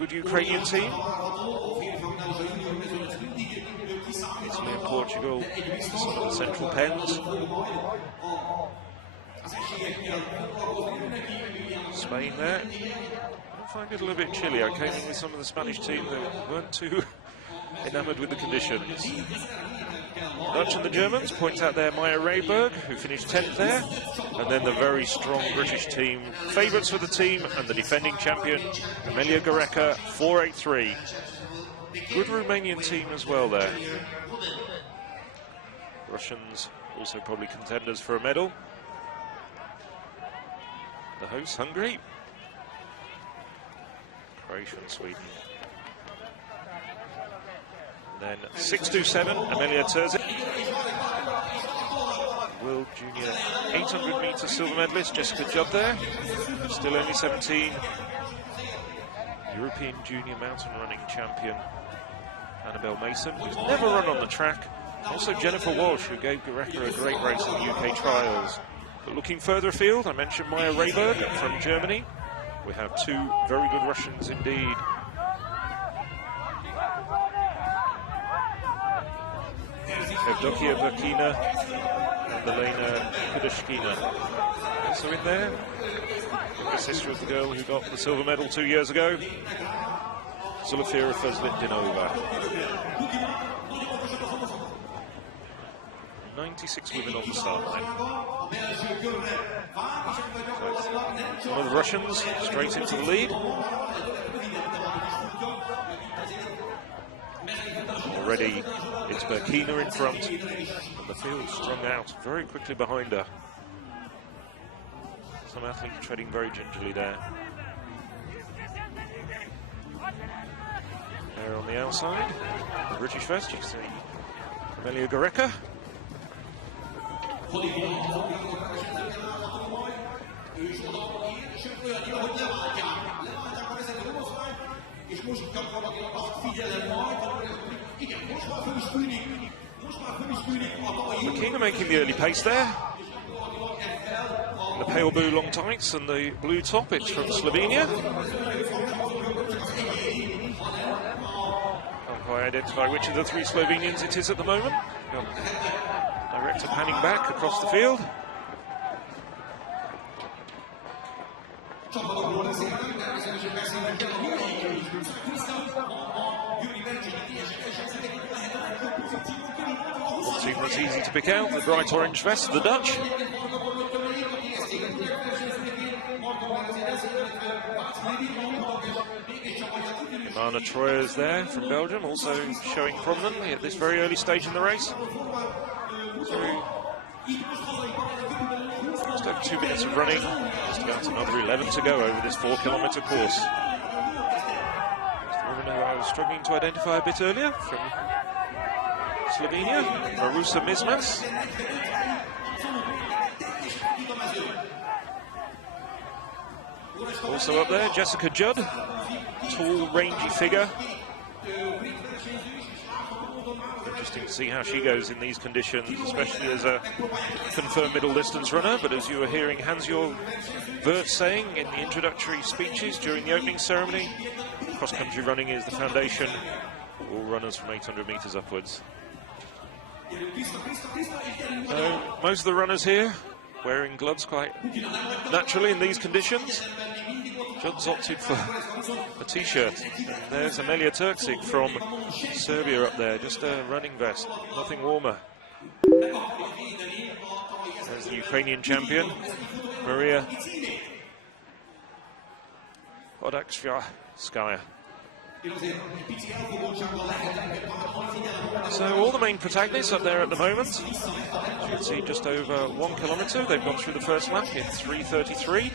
good Ukrainian team. Italy and Portugal, some of the central pens. Spain there. I find it a little bit chilly. I came in with some of the Spanish team that weren't too enamoured with the conditions. Dutch and the Germans point out there Maya Rayberg, who finished 10th there, and then the very strong British team, favourites for the team, and the defending champion, Amelia Gareca, 4.83. Good Romanian team as well there. Russians also probably contenders for a medal. The hosts, Hungary. Croatia and Sweden. Then 6.27, Amelia Terzic. World Junior 800 metre silver medalist, Jessica Judd there. Still only 17. European Junior mountain running champion, Annabelle Mason, who's never run on the track. Also Jennifer Walsh, who gave Gareca a great race in the UK trials. But looking further afield, I mentioned Maya Rayberg from Germany. We have two very good Russians indeed. Evdokia Burkina and Elena Kudashkina. Also in there, the sister of the girl who got the silver medal 2 years ago, Zulfira Fazlitdinova. 96 women on the start line. So one of the Russians straight into the lead. Already it's Burkina in front, and the field strung out very quickly behind her. Some athletes treading very gingerly there. There on the outside, the British vest, you can see Amelia Gareca. Burkina making the early pace there. The pale blue long tights and the blue top, it's from Slovenia. Can't quite identify which of the three Slovenians it is at the moment. Director panning back across the field. The team that's easy to pick out, the bright orange vest, the Dutch. Imana Troyers there from Belgium, also showing prominently at this very early stage in the race. Just over 2 minutes of running, just about another 11 to go over this 4-kilometre course. The woman who I was struggling to identify a bit earlier from Slovenia, Marusa Mismas. Also up there, Jessica Judd, tall, rangy figure. Interesting to see how she goes in these conditions, especially as a confirmed middle distance runner. But as you were hearing Hans-Jörg Wirth saying in the introductory speeches during the opening ceremony, cross-country running is the foundation for all runners from 800 metres upwards. So most of the runners here wearing gloves quite naturally in these conditions. Judd's opted for a t-shirt. There's Amelia Terzic from Serbia up there, just a running vest, nothing warmer. There's the Ukrainian champion, Maria Podakshvskaya. So all the main protagonists up there at the moment. As you can see, just over 1 kilometre. They've gone through the first lap in 3:33.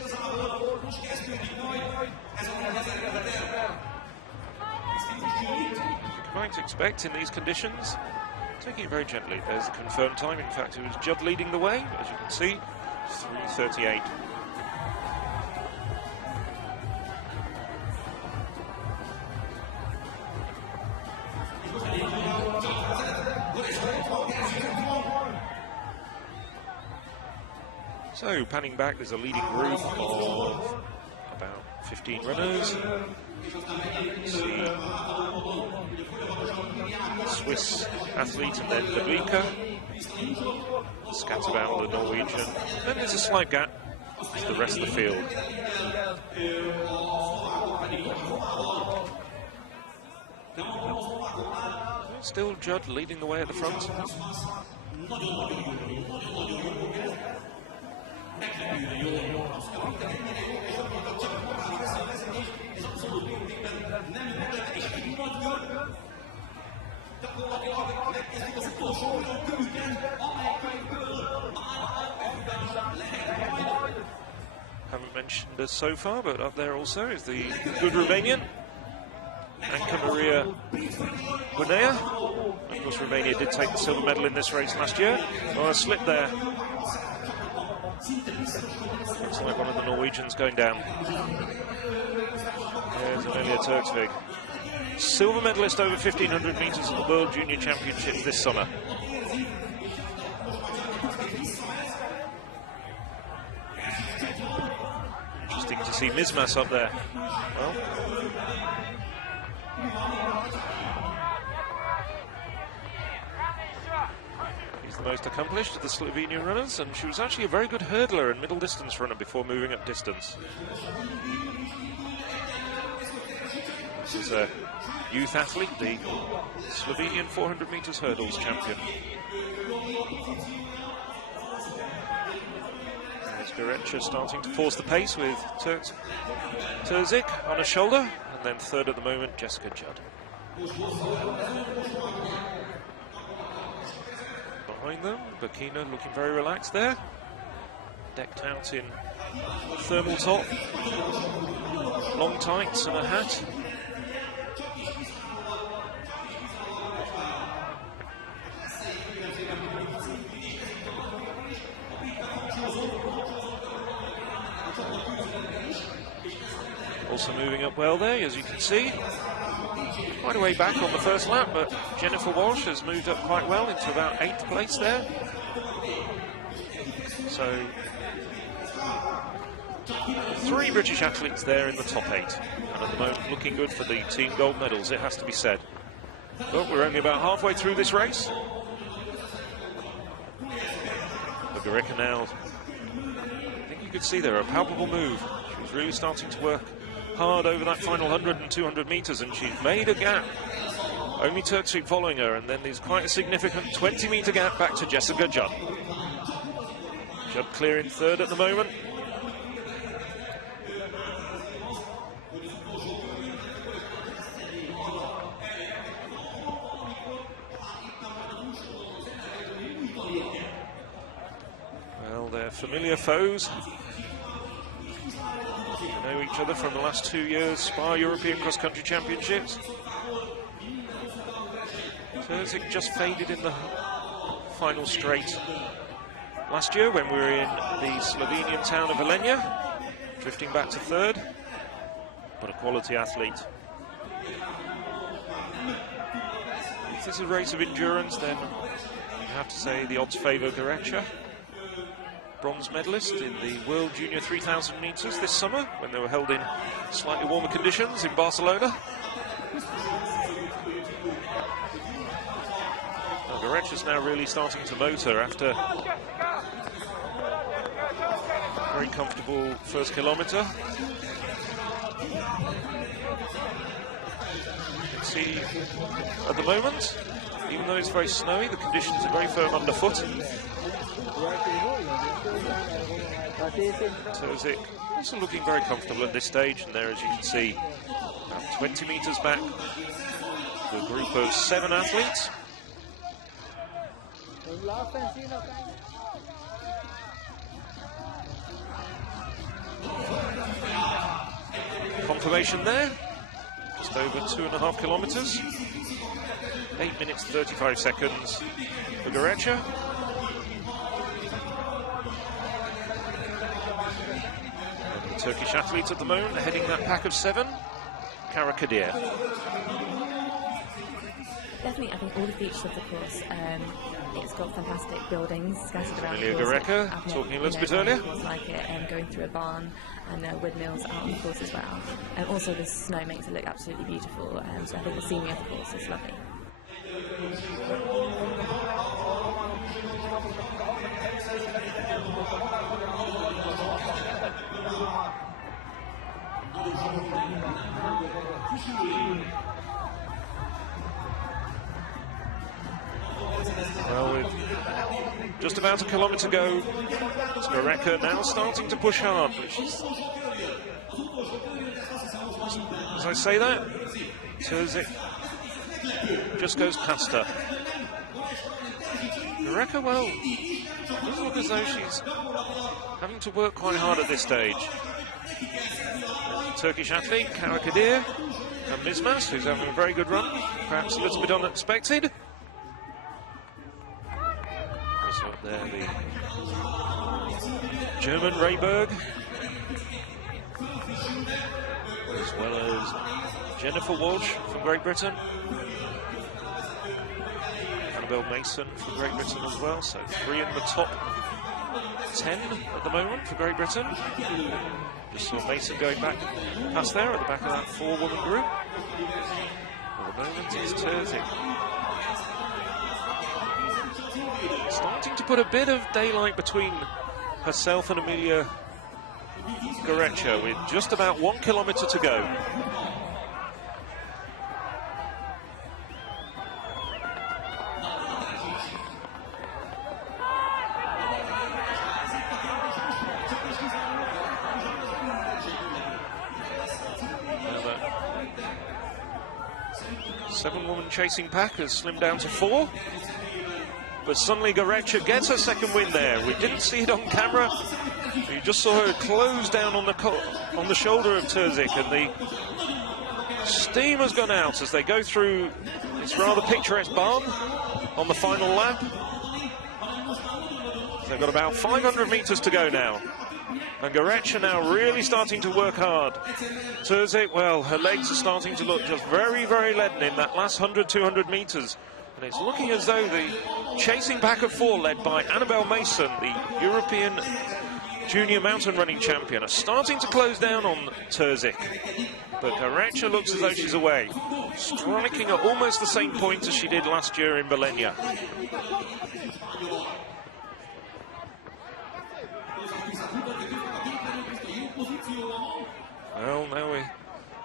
You might expect in these conditions, taking it very gently. There's the confirmed time. In fact, it was Judd leading the way, as you can see, 3:38. So, panning back, there's a leading group of about 15 runners. Swiss athlete, and then Publica. Scatterbound, the Norwegian. Then there's a slight gap to the rest of the field. Still Judd leading the way at the front. Haven't mentioned her so far, but up there also is the good Romanian, Anca Maria Bunea. Of course, Romania did take the silver medal in this race last year. Oh, a slip there. Looks like one of the Norwegians going down. There's Amelia Turksvig. Silver medalist over 1500 metres at the World Junior Championships this summer. Interesting to see Mismas up there. Well, he's the most accomplished of the Slovenian runners, and she was actually a very good hurdler and middle distance runner before moving up distance. This is a youth athlete, the Slovenian 400 metres hurdles champion. There's Gorecha starting to force the pace with Terzic on her shoulder, and then third at the moment, Jessica Judd. Behind them, Burkina looking very relaxed there, decked out in thermal top, long tights and a hat. Also moving up well there, as you can see. Quite a way back on the first lap, but Jennifer Walsh has moved up quite well into about 8th place there. So, 3 British athletes there in the top 8. And at the moment, looking good for the team gold medals, it has to be said. But we're only about halfway through this race. Gorecha now, I think you could see there a palpable move. She was really starting to work hard over that final 100 and 200 metres, and she's made a gap. Only Turksvig following her, and then there's quite a significant 20-metre gap back to Jessica Judd. Judd clearing third at the moment. Well, they're familiar foes. They know each other from the last 2 years' Spa European Cross Country Championships. Terzic just faded in the final straight last year when we were in the Slovenian town of Velenje, drifting back to third, but a quality athlete. If this is a race of endurance, then you have to say the odds favour Gorecha. Bronze medalist in the World Junior 3000 metres this summer, when they were held in slightly warmer conditions in Barcelona. Well, Gorecha's now really starting to motor after a very comfortable first kilometre. You can see at the moment, even though it's very snowy, the conditions are very firm underfoot. Terzic also looking very comfortable at this stage, and there, as you can see, about 20 metres back, the group of 7 athletes. Confirmation there, just over 2.5 kilometres, 8 minutes 35 seconds for Gorecha. Turkish athletes at the moment heading that pack of 7. Kara Kadir. Definitely, I think all the features of the course, it's got fantastic buildings scattered around. Amelia Gorecha, talking a little bit earlier. Like it, going through a barn, and windmills out on the course as well. And also the snow makes it look absolutely beautiful, so I think the scenery of the course is lovely. Well, with just about a kilometre to go, Skoreka now starting to push hard, which is, as I say that, Terzic just goes past her. Skoreka, well, doesn't look as though she's having to work quite hard at this stage. Turkish athlete, Karakadir, and Mizmas, who's having a very good run, perhaps a little bit unexpected. Also up there, the German Rayberg, as well as Jennifer Walsh from Great Britain, Annabelle Mason from Great Britain as well, so 3 in the top 10 at the moment for Great Britain. Just saw Mason going back past there at the back of that 4-woman group. At the moment it's Terzic starting to put a bit of daylight between herself and Emilia Gorecha with just about 1 kilometre to go. Seven-woman chasing pack has slimmed down to 4. But suddenly Gorecha gets her second win there. We didn't see it on camera. You just saw her close down on the shoulder of Terzic, and the steam has gone out as they go through this rather picturesque barn on the final lap. They've got about 500 metres to go now. And Gorecha now really starting to work hard. Terzic, well, her legs are starting to look just very, very leaden in that last 100, 200 metres. And it's looking as though the chasing pack of 4, led by Annabelle Mason, the European junior mountain running champion, are starting to close down on Terzic. But Gorecha looks as though she's away, striking at almost the same point as she did last year in Bologna. Well, now we're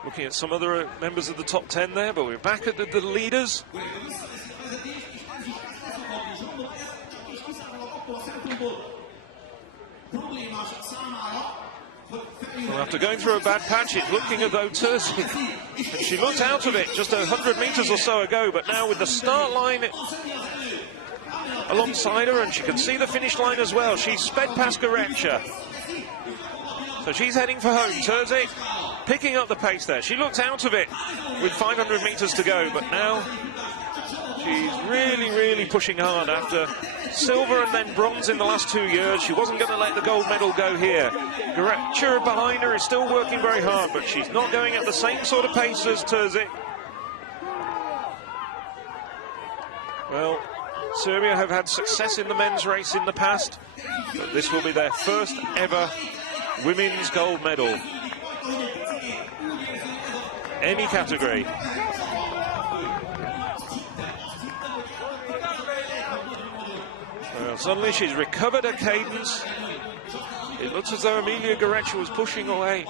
looking at some other members of the top 10 there, but we're back at the leaders. Well, after going through a bad patch, it's looking as though Terzic, and she looked out of it just 100 metres or so ago, but now with the start line alongside her, and she can see the finish line as well, she's sped past Gorecha. So she's heading for home. Terzic picking up the pace there. She looked out of it with 500 metres to go, but now she's really, really pushing hard after silver and then bronze in the last 2 years. She wasn't going to let the gold medal go here. Gorecha behind her is still working very hard, but she's not going at the same sort of pace as Terzic. Well, Serbia have had success in the men's race in the past, but this will be their first ever women's gold medal. Any category. Well, suddenly she's recovered her cadence. It looks as though Emilia Gorecha was pushing away,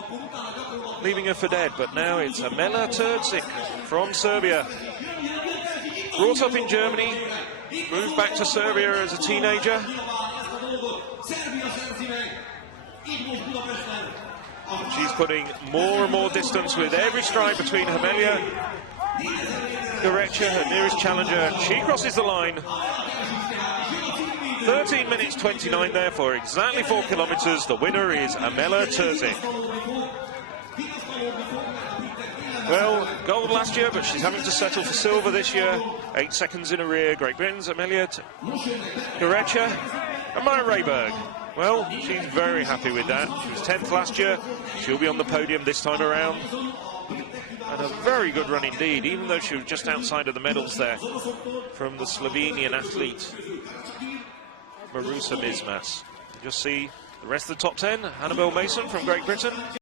leaving her for dead, but now it's Amela Terzic from Serbia. Brought up in Germany, moved back to Serbia as a teenager. She's putting more and more distance with every stride between Emilia Gorecha, her nearest challenger. She crosses the line. 13 minutes 29 there for exactly 4 kilometres. The winner is Amela Terzic. Well, gold last year, but she's having to settle for silver this year. 8 seconds in a rear. Great Britain's Emilia Gorecha and Maya Rayberg. Well, she's very happy with that. She was 10th last year. She'll be on the podium this time around. And a very good run indeed, even though she was just outside of the medals there from the Slovenian athlete Marusa Mizmas. Just see the rest of the top 10. Annabelle Mason from Great Britain.